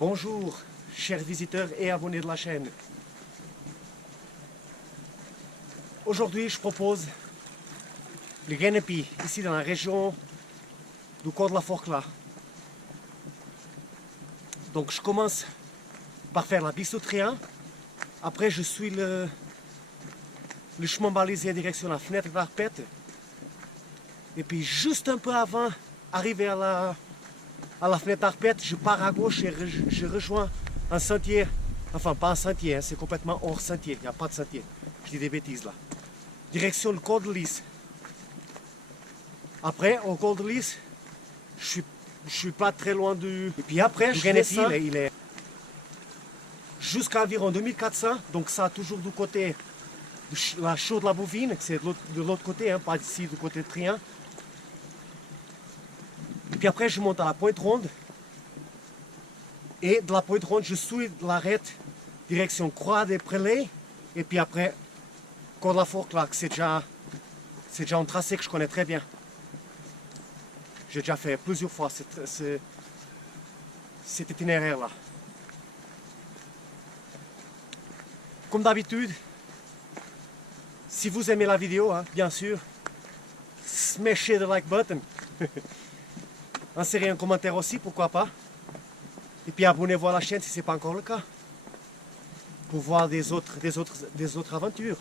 Bonjour, chers visiteurs et abonnés de la chaîne. Aujourd'hui, je propose le Genepi, ici dans la région du Col de la Forclaz. Donc je commence par faire la Bissoutria. Après, je suis le chemin balisé direction la fenêtre d'Arpette. Et puis juste un peu avant, arrivé à la fenêtre d'Arpette, je pars à gauche et je rejoins un sentier. Enfin, pas un sentier, hein, c'est complètement hors sentier. Il n'y a pas de sentier. Je dis des bêtises là. Direction le Col de Lys. Après, au Col de Lys, je suis pas très loin du... Et puis après, je descends, il est jusqu'à environ 2400. Donc ça, toujours du côté de la chaux de la Bouvine. C'est de l'autre côté, hein, pas ici, du côté de Trient. Et puis après, je monte à la Pointe Ronde. Et de la Pointe Ronde, je suis de l'arête, direction Croix des Prélés. Et puis après, Col de la Forclaz, c'est déjà un tracé que je connais très bien. J'ai déjà fait plusieurs fois cet itinéraire-là. Comme d'habitude, si vous aimez la vidéo, hein, bien sûr, smashez le like button. Insérez un commentaire aussi, pourquoi pas. Et puis abonnez-vous à la chaîne si ce n'est pas encore le cas. Pour voir des autres aventures.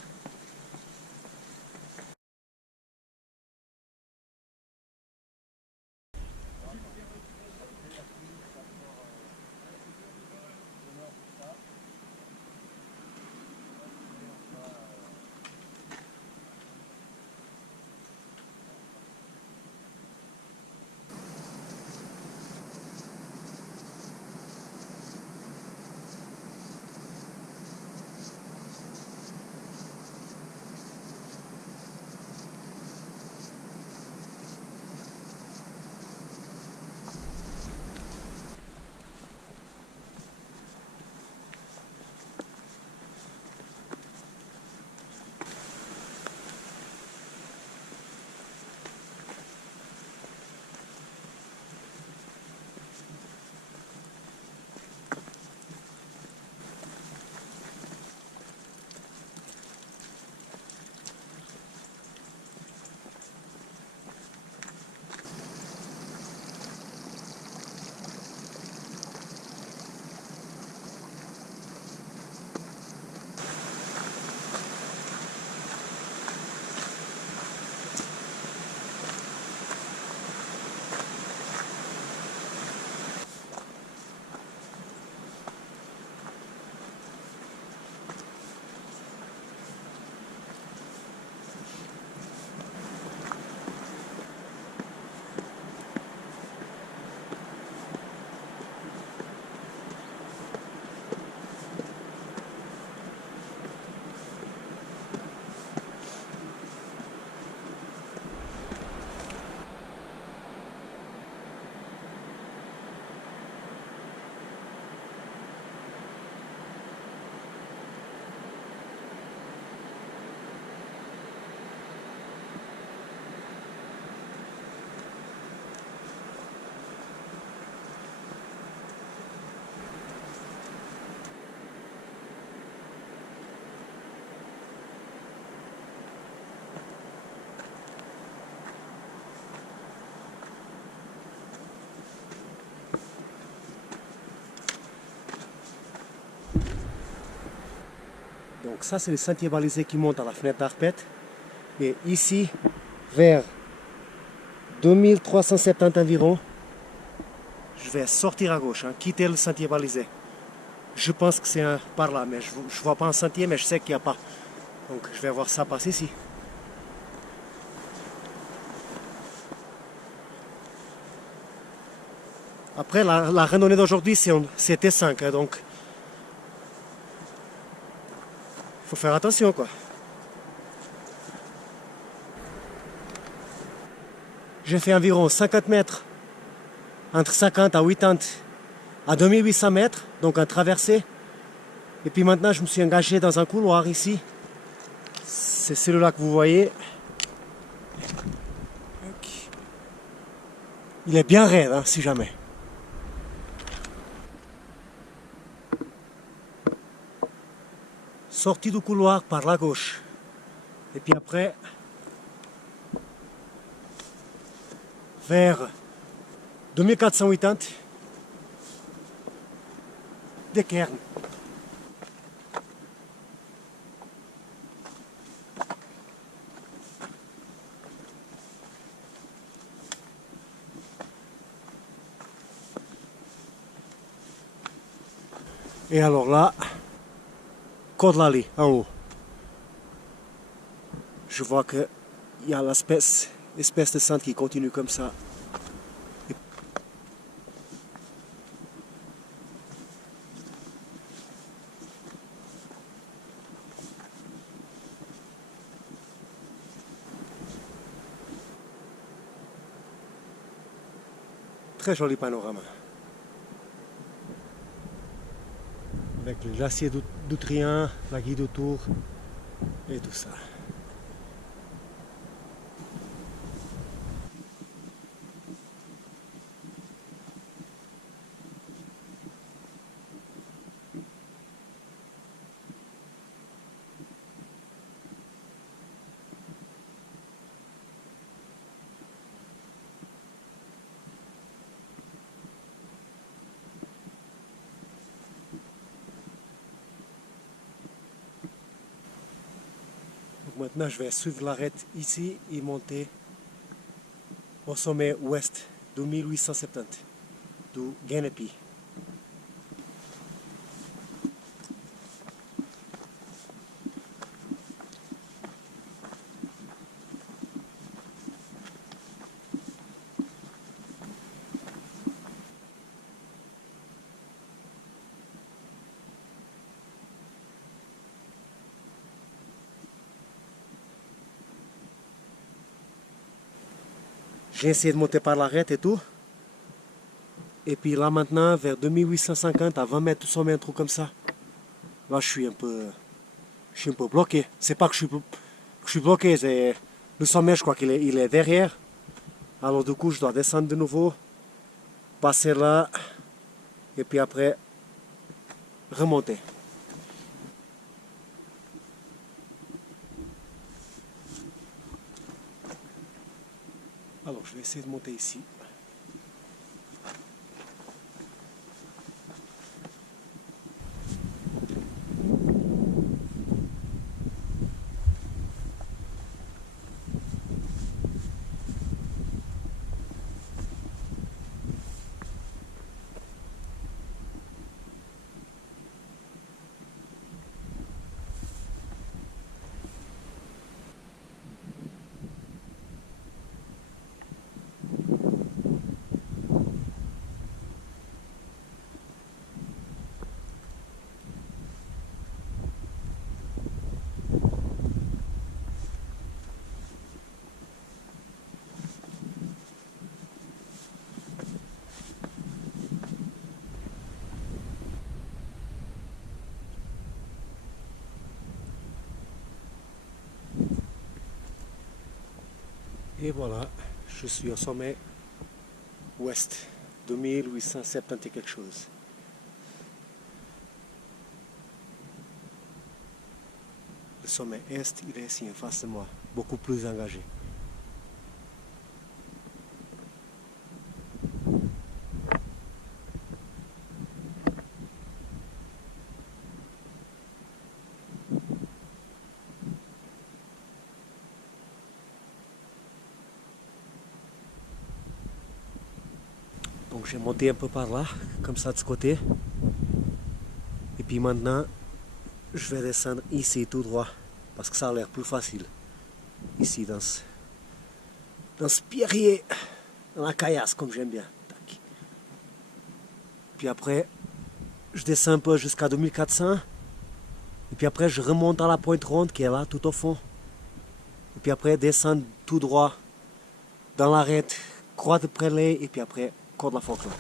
Donc ça, c'est le sentier balisé qui monte à la fenêtre d'Arpette. Et ici, vers 2370 environ, je vais sortir à gauche, hein, quitter le sentier balisé. Je pense que c'est par là, mais je ne vois pas un sentier, mais je sais qu'il n'y a pas. Donc je vais voir ça passer ici. Après, la randonnée d'aujourd'hui, c'est T5, hein, donc faut faire attention, quoi. J'ai fait environ 50 mètres, entre 50 à 80 à 2800 mètres, donc un traversé. Et puis maintenant, je me suis engagé dans un couloir ici. C'est celui-là que vous voyez. Il est bien raide, hein, si jamais. sortie du couloir par la gauche. Et puis après, vers 2480, des cairns. Et alors là, Cordlali en haut. Je vois qu'il y a l'espèce de centre qui continue comme ça. Très joli panorama. Avec le glacier d'Outrien, la guide autour et tout ça. Maintenant, je vais suivre l'arête ici et monter au sommet ouest de 1870, de Genepi. J'ai essayé de monter par l'arête et tout. Et puis là maintenant, vers 2850 à 20 mètres du sommet, un trou comme ça. Là, je suis un peu bloqué. C'est pas que je suis bloqué, c'est le sommet, je crois qu'il est derrière. Alors du coup, je dois descendre de nouveau, passer là, et puis après, remonter. Alors, je vais essayer de monter ici. Et voilà, je suis au sommet ouest de 1870 et quelque chose. Le sommet est, il est ici en face de moi, beaucoup plus engagé. Donc j'ai monté un peu par là, comme ça de ce côté. Et puis maintenant, je vais descendre ici tout droit, parce que ça a l'air plus facile. Ici dans ce pierrier, dans la caillasse comme j'aime bien. Tac. Puis après, je descends un peu jusqu'à 2400. Et puis après, je remonte à la pointe ronde qui est là, tout au fond. Et puis après, descendre tout droit dans l'arête, croix de Prélé, et puis après, Col de la Falkland.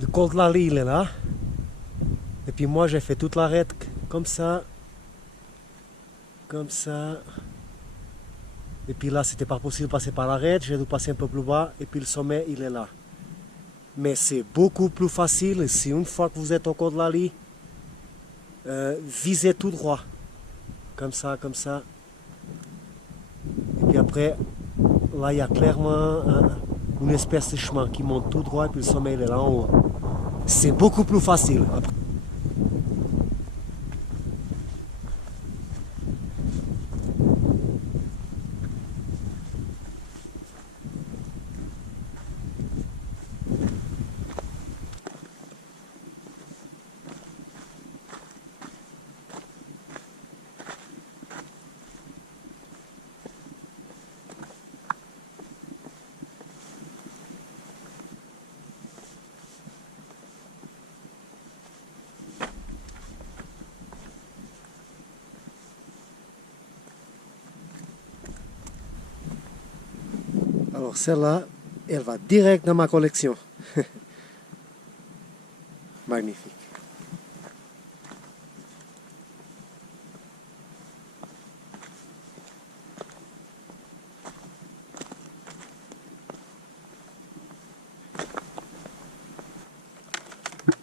Le col de la Lille, il est là. Et puis moi, j'ai fait toute l'arête comme ça. comme ça. Et puis là, c'était pas possible de passer par l'arête, j'ai dû passer un peu plus bas, et puis le sommet, il est là. Mais c'est beaucoup plus facile si une fois que vous êtes au col de Lali, visez tout droit. Comme ça, comme ça. Et puis après, là, il y a clairement une espèce de chemin qui monte tout droit, et puis le sommet, il est là en haut. C'est beaucoup plus facile. Après. Alors celle-là, elle va direct dans ma collection. Magnifique.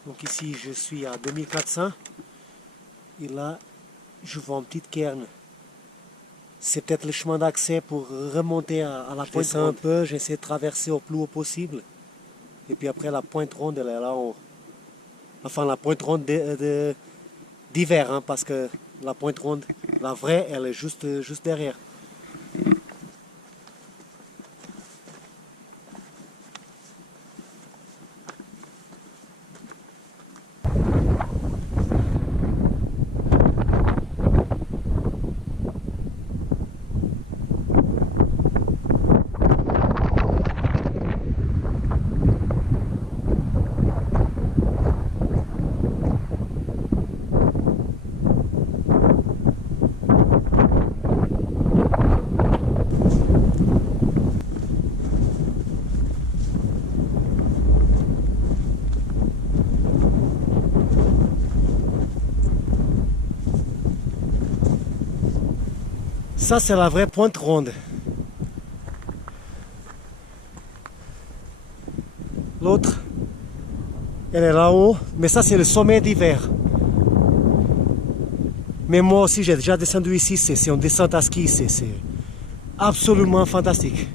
Donc ici, je suis à 2400. Et là, je vois une petite cairn. C'est peut-être le chemin d'accès pour remonter à la pointe ronde. Un peu, j'essaie de traverser au plus haut possible. Et puis après, la pointe ronde, elle est là en haut. Enfin, la pointe ronde d'hiver, hein, parce que la pointe ronde, la vraie, elle est juste derrière. Ça, c'est la vraie pointe ronde. L'autre, elle est là-haut, mais ça, c'est le sommet d'hiver. Mais moi aussi, j'ai déjà descendu ici, c'est une descente à ski, c'est absolument fantastique.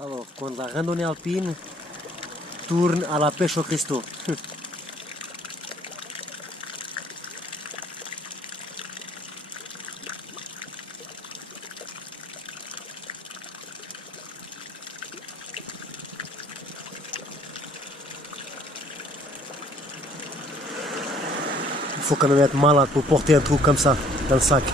Alors, quand la randonnée alpine tourne à la pêche au cristaux. faut quand même être malade pour porter un truc comme ça dans le sac.